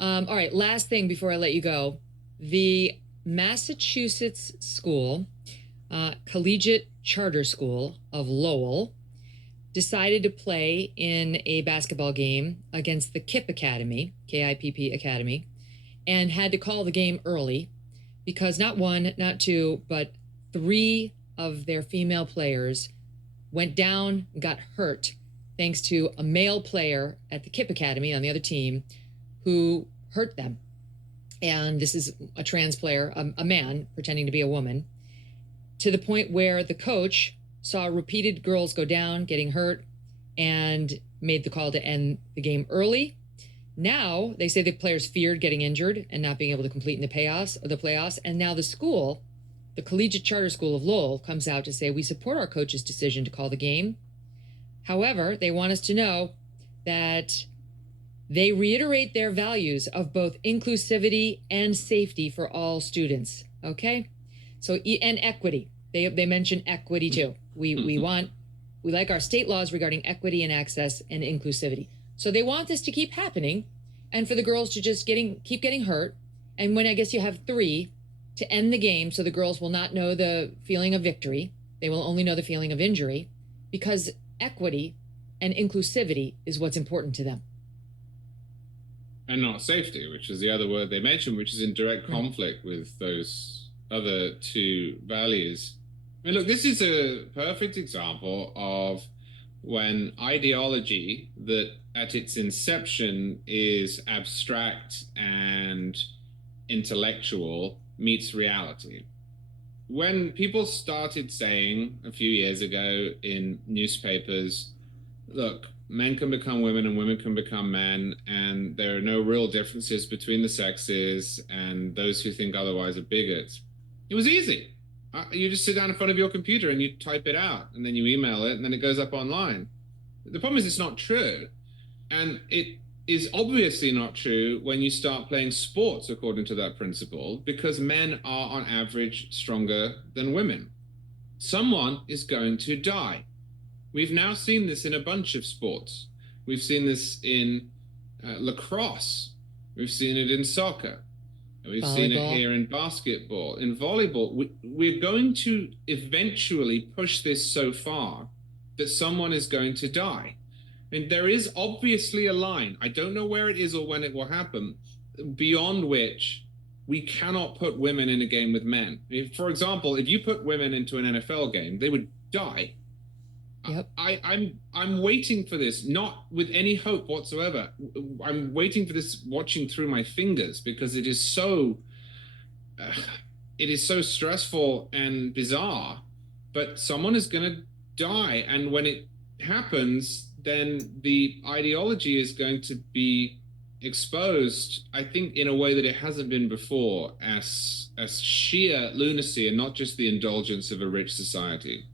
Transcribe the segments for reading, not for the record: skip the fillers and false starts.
All right, last thing before I let you go. The Massachusetts school, Collegiate Charter School of Lowell, decided to play in a basketball game against the KIPP Academy, KIPP Academy, and had to call the game early because not one, not two, but three of their female players went down and got hurt thanks to a male player at the KIPP Academy on the other team who hurt them. And this is a trans player, a man pretending to be a woman, to the point where the coach saw repeated girls go down, getting hurt, and made the call to end the game early. Now they say the players feared getting injured and not being able to complete in the playoffs. And now the school, the Collegiate Charter School of Lowell, comes out to say we support our coach's decision to call the game. However, they want us to know that they reiterate their values of both inclusivity and safety for all students. Okay, so and equity. They mention equity too. We like our state laws regarding equity and access and inclusivity. So they want this to keep happening, and for the girls to just keep getting hurt. And when I guess you have three to end the game, so the girls will not know the feeling of victory, they will only know the feeling of injury, because equity and inclusivity is what's important to them. And not safety, which is the other word they mentioned, which is in direct conflict with those other two values. I mean, look, this is a perfect example of when ideology that at its inception is abstract and intellectual meets reality. When people started saying a few years ago in newspapers, look, men can become women and women can become men, and there are no real differences between the sexes, and those who think otherwise are bigots. It was easy. You just sit down in front of your computer and you type it out, and then you email it, and then it goes up online. The problem is it's not true. And it is obviously not true when you start playing sports according to that principle, because men are on average stronger than women. Someone is going to die. We've now seen this in a bunch of sports. We've seen this in lacrosse. We've seen it in soccer. We've seen it here in basketball, in volleyball. We're going to eventually push this so far that someone is going to die. And there is obviously a line, I don't know where it is or when it will happen, beyond which we cannot put women in a game with men. For example, if you put women into an NFL game, they would die. Yep. I'm waiting for this, not with any hope whatsoever. I'm waiting for this, watching through my fingers, because it is so stressful and bizarre. But someone is going to die, and when it happens, then the ideology is going to be exposed, I think, in a way that it hasn't been before, as sheer lunacy and not just the indulgence of a rich society.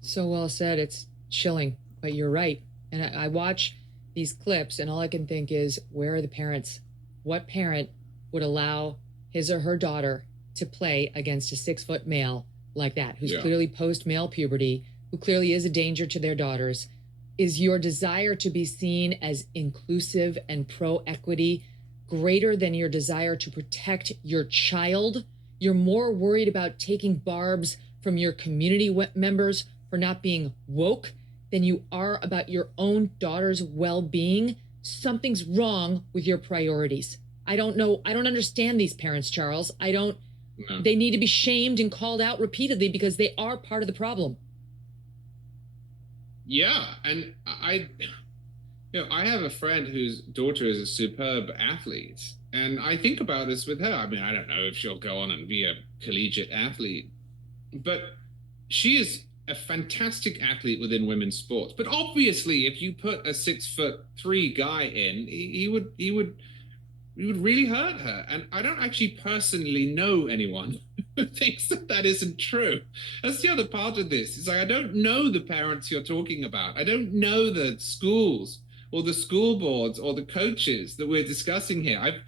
So well said. It's chilling, but you're right. And I watch these clips, and all I can think is, where are the parents? What parent would allow his or her daughter to play against a 6-foot male like that, who's clearly post-male puberty, who clearly is a danger to their daughters? Is your desire to be seen as inclusive and pro-equity greater than your desire to protect your child? You're more worried about taking barbs from your community members for not being woke than you are about your own daughter's well-being. Something's wrong with your priorities. I don't know. I don't understand these parents, Charles. No. They need to be shamed and called out repeatedly, because they are part of the problem. Yeah, and I have a friend whose daughter is a superb athlete, and I think about this with her. I mean, I don't know if she'll go on and be a collegiate athlete, but she is a fantastic athlete within women's sports. But obviously, if you put a 6'3" guy in, he would really hurt her. And I don't actually personally know anyone who thinks that isn't true. That's the other part of this. It's like, I don't know the parents you're talking about. I don't know the schools or the school boards or the coaches that we're discussing here.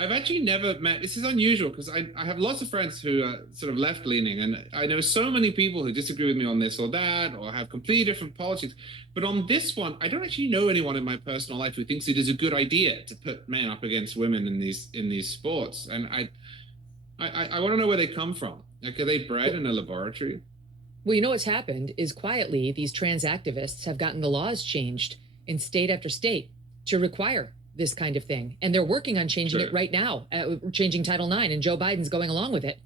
I've actually never met. This is unusual because I have lots of friends who are sort of left leaning, and I know so many people who disagree with me on this or that, or have completely different politics. But on this one, I don't actually know anyone in my personal life who thinks it is a good idea to put men up against women in these sports. And I want to know where they come from. Like, are they bred in a laboratory? Well, you know what's happened is quietly these trans activists have gotten the laws changed in state after state to require this kind of thing. And they're working on changing it right now, changing Title IX, and Joe Biden's going along with it.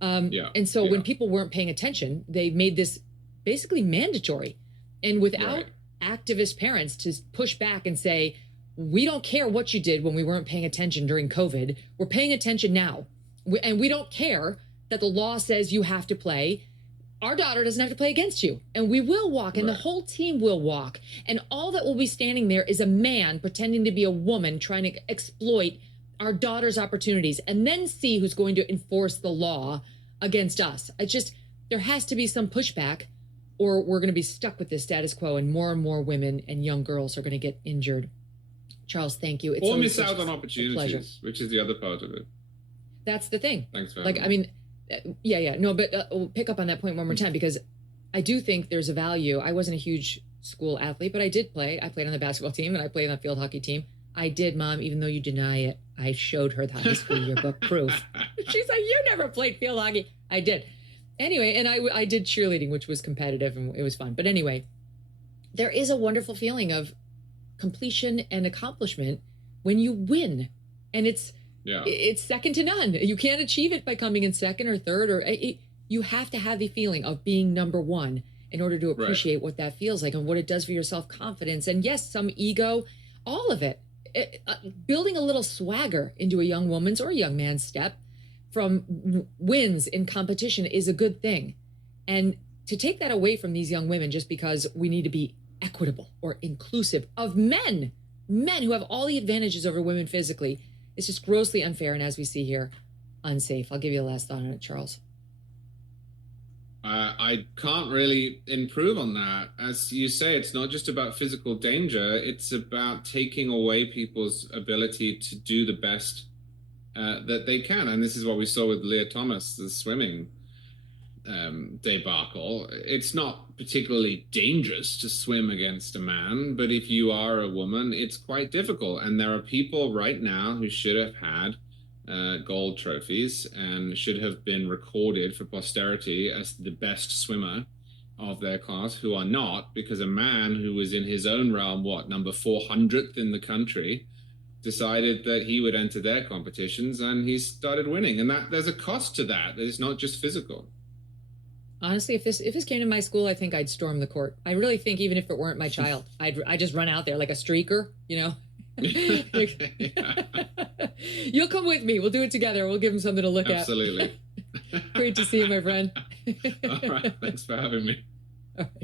And so when people weren't paying attention, they made this basically mandatory. And without activist parents to push back and say, we don't care what you did when we weren't paying attention during COVID, we're paying attention now. And we don't care that the law says you have to play. Our daughter doesn't have to play against you, and we will walk, and the whole team will walk. And all that will be standing there is a man pretending to be a woman trying to exploit our daughter's opportunities, and then see who's going to enforce the law against us. It's just, there has to be some pushback, or we're going to be stuck with this status quo, and more women and young girls are going to get injured. Charles, thank you. Or miss out on opportunities, which is the other part of it. That's the thing. Thanks for having me. I mean, no, but we'll pick up on that point one more time, because I do think there's a value. I wasn't a huge school athlete, but I did play. I played on the basketball team, and I played on the field hockey team. I did, Mom, even though you deny it. I showed her the high school yearbook proof. She's like, you never played field hockey. I did. Anyway, and I did cheerleading, which was competitive, and it was fun. But anyway, there is a wonderful feeling of completion and accomplishment when you win. And it's second to none. You can't achieve it by coming in second or third, or you have to have the feeling of being number one in order to appreciate what that feels like and what it does for your self-confidence. And yes, some ego, all of it. Building a little swagger into a young woman's or a young man's step from wins in competition is a good thing. And to take that away from these young women just because we need to be equitable or inclusive of men who have all the advantages over women physically, it's just grossly unfair, and as we see here, unsafe. I'll give you a last thought on it, Charles. I can't really improve on that. As you say, it's not just about physical danger. It's about taking away people's ability to do the best that they can. And this is what we saw with Leah Thomas, the swimming debacle. It's not particularly dangerous to swim against a man, but if you are a woman, it's quite difficult. And there are people right now who should have had gold trophies and should have been recorded for posterity as the best swimmer of their class, who are not, because a man who was in his own realm, number 400th in the country, decided that he would enter their competitions, and he started winning. And that there's a cost to that. It's not just physical. Honestly, if this came to my school, I think I'd storm the court. I really think, even if it weren't my child, I'd just run out there like a streaker, you know. You'll come with me. We'll do it together. We'll give him something to look at. Absolutely. Great to see you, my friend. All right. Thanks for having me. All right.